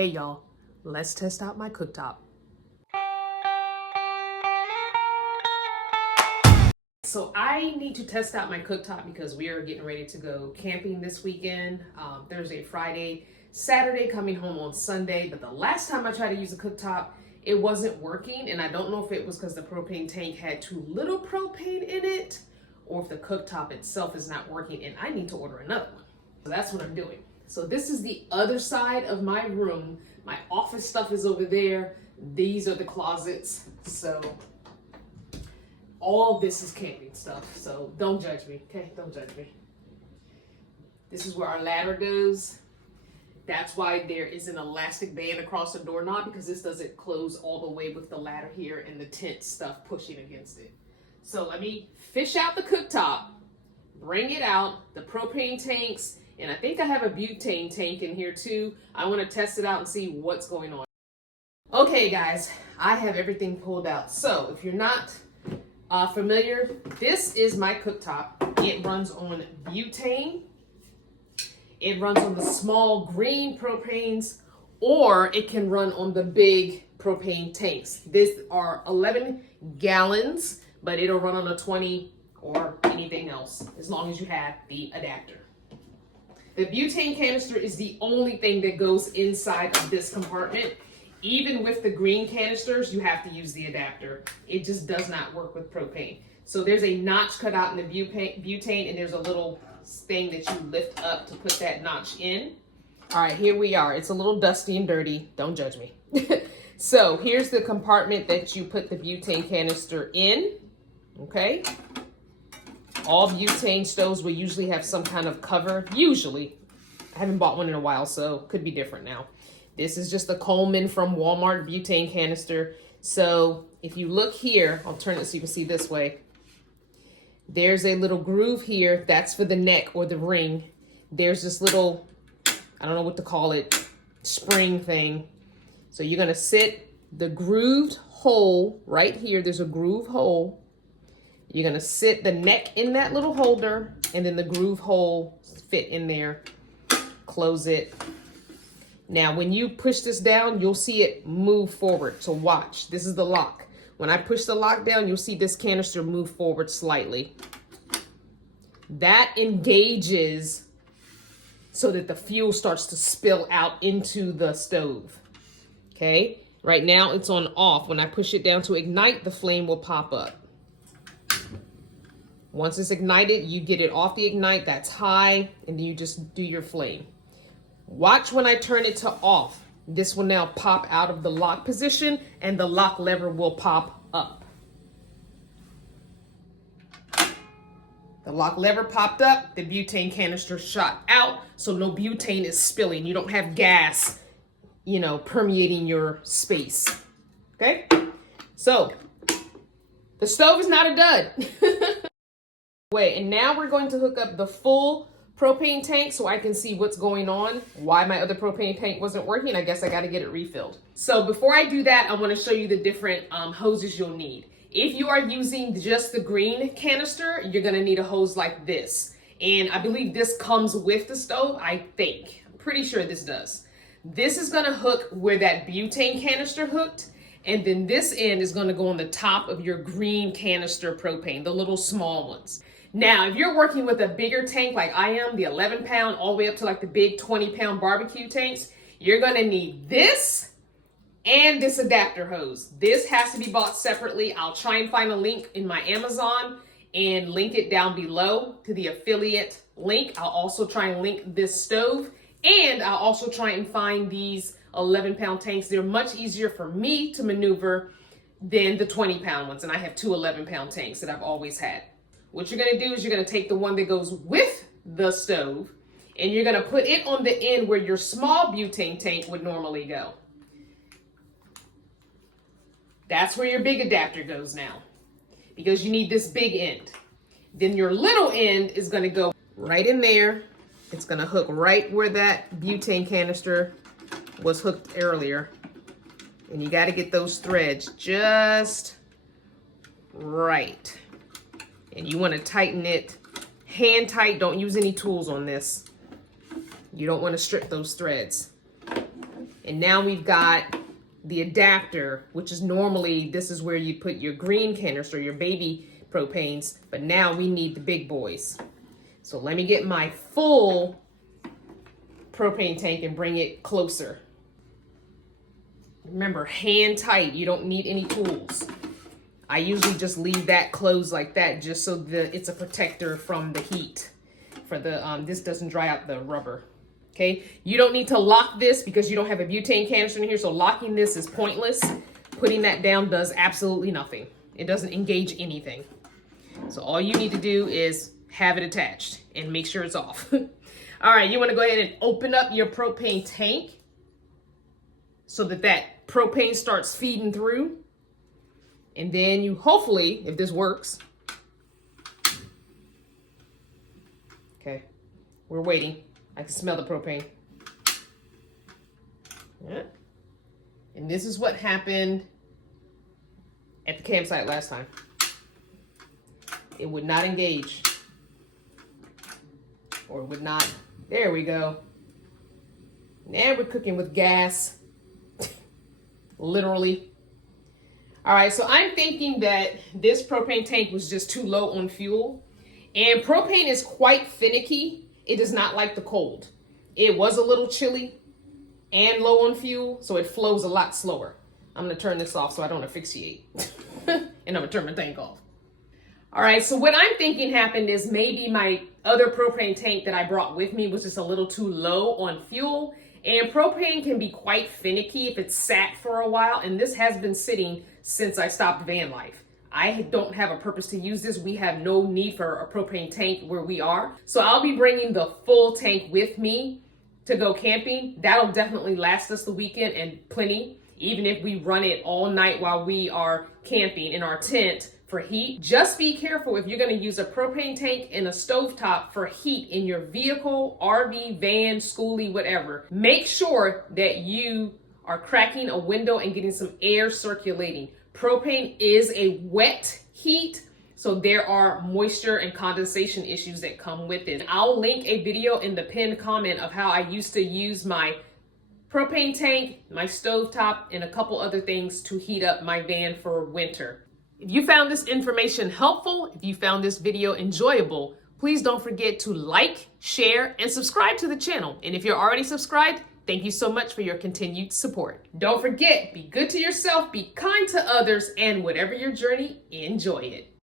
Hey y'all, let's test out my cooktop. So I need to test out my cooktop because we are getting ready to go camping this weekend, Thursday, Friday, Saturday, coming home on Sunday. But the last time I tried to use a cooktop, it wasn't working. And I don't know if it was because the propane tank had too little propane in it or if the cooktop itself is not working and I need to order another one. So that's what I'm doing. So this is the other side of my room. My office stuff is over there. These are the closets. So all this is camping stuff. So don't judge me, okay? Don't judge me. This is where our ladder goes. That's why there is an elastic band across the doorknob, because this doesn't close all the way with the ladder here and the tent stuff pushing against it. So let me fish out the cooktop, bring it out, the propane tanks, and I think I have a butane tank in here too. I want to test it out and see what's going on. Okay guys, I have everything pulled out. So if you're not familiar, this is my cooktop. It runs on butane. It runs on the small green propanes, or it can run on the big propane tanks. These are 11 gallons, but it'll run on a 20 or anything else, as long as you have the adapter. The butane canister is the only thing that goes inside of this compartment. Even with the green canisters, you have to use the adapter. It just does not work with propane. So there's a notch cut out in the butane, and there's a little thing that you lift up to put that notch in. All right, here we are. It's a little dusty and dirty. Don't judge me. So here's the compartment that you put the butane canister in, okay? All butane stoves will usually have some kind of cover, usually. I haven't bought one in a while, so could be different now. This is just the Coleman from Walmart butane canister. So if you look here, I'll turn it so you can see this way. There's a little groove here. That's for the neck or the ring. There's this little, I don't know what to call it, spring thing. So you're gonna sit the grooved hole right here. There's a groove hole. You're gonna sit the neck in that little holder, and then the groove hole fit in there. Close it. Now, when you push this down, you'll see it move forward. So watch, this is the lock. When I push the lock down, you'll see this canister move forward slightly. That engages so that the fuel starts to spill out into the stove. Okay, right now it's on off. When I push it down to ignite, the flame will pop up. Once it's ignited, you get it off the ignite, that's high, and then you just do your flame. Watch when I turn it to off. This will now pop out of the lock position and the lock lever will pop up. The lock lever popped up, the butane canister shot out, so no butane is spilling. You don't have gas, permeating your space. Okay? So, the stove is not a dud. And now we're going to hook up the full propane tank so I can see what's going on, why my other propane tank wasn't working. I guess I got to get it refilled. So before I do that, I want to show you the different hoses you'll need. If you are using just the green canister, you're going to need a hose like this. And I believe this comes with the stove, I think. I'm pretty sure this does. This is going to hook where that butane canister hooked. And then this end is going to go on the top of your green canister propane, the little small ones. Now, if you're working with a bigger tank like I am, the 11 pound, all the way up to like the big 20 pound barbecue tanks, you're gonna need this and this adapter hose. This has to be bought separately. I'll try and find a link in my Amazon and link it down below to the affiliate link. I'll also try and link this stove, and I'll also try and find these 11 pound tanks. They're much easier for me to maneuver than the 20 pound ones, and I have two 11 pound tanks that I've always had. What you're gonna do is you're gonna take the one that goes with the stove and you're gonna put it on the end where your small butane tank would normally go. That's where your big adapter goes now, because you need this big end. Then your little end is gonna go right in there. It's gonna hook right where that butane canister was hooked earlier. And you gotta get those threads just right. And you want to tighten it hand tight. Don't use any tools on this. You don't want to strip those threads. And now we've got the adapter, which is normally, this is where you put your green canister, your baby propanes, but now we need the big boys. So let me get my full propane tank and bring it closer. Remember, hand tight, you don't need any tools. I usually just leave that closed like that just so that it's a protector from the heat. For the this doesn't dry out the rubber. Okay, you don't need to lock this because you don't have a butane canister in here, so locking this is pointless. Putting that down does absolutely nothing. It doesn't engage anything. So all you need to do is have it attached and make sure it's off. All right, you want to go ahead and open up your propane tank so that that propane starts feeding through. And then you hopefully, if this works, okay, we're waiting. I can smell the propane. Yeah. And this is what happened at the campsite last time. It would not engage. Or would not. There we go. Now we're cooking with gas. Literally. All right, so I'm thinking that this propane tank was just too low on fuel. And propane is quite finicky. It does not like the cold. It was a little chilly and low on fuel, so it flows a lot slower. I'm gonna turn this off so I don't asphyxiate. And I'm gonna turn my tank off. All right, so what I'm thinking happened is maybe my other propane tank that I brought with me was just a little too low on fuel. And propane can be quite finicky if it's sat for a while, and this has been sitting since I stopped van life. I don't have a purpose to use this. We have no need for a propane tank where we are. So I'll be bringing the full tank with me to go camping. That'll definitely last us the weekend and plenty, even if we run it all night while we are camping in our tent for heat. Just be careful if you're gonna use a propane tank and a stovetop for heat in your vehicle, RV, van, schoolie, whatever. Make sure that you are cracking a window and getting some air circulating. Propane is a wet heat, so there are moisture and condensation issues that come with it. I'll link a video in the pinned comment of how I used to use my propane tank, my stovetop, and a couple other things to heat up my van for winter. If you found this information helpful, if you found this video enjoyable, please don't forget to like, share, and subscribe to the channel. And if you're already subscribed, thank you so much for your continued support. Don't forget, be good to yourself, be kind to others, and whatever your journey, enjoy it.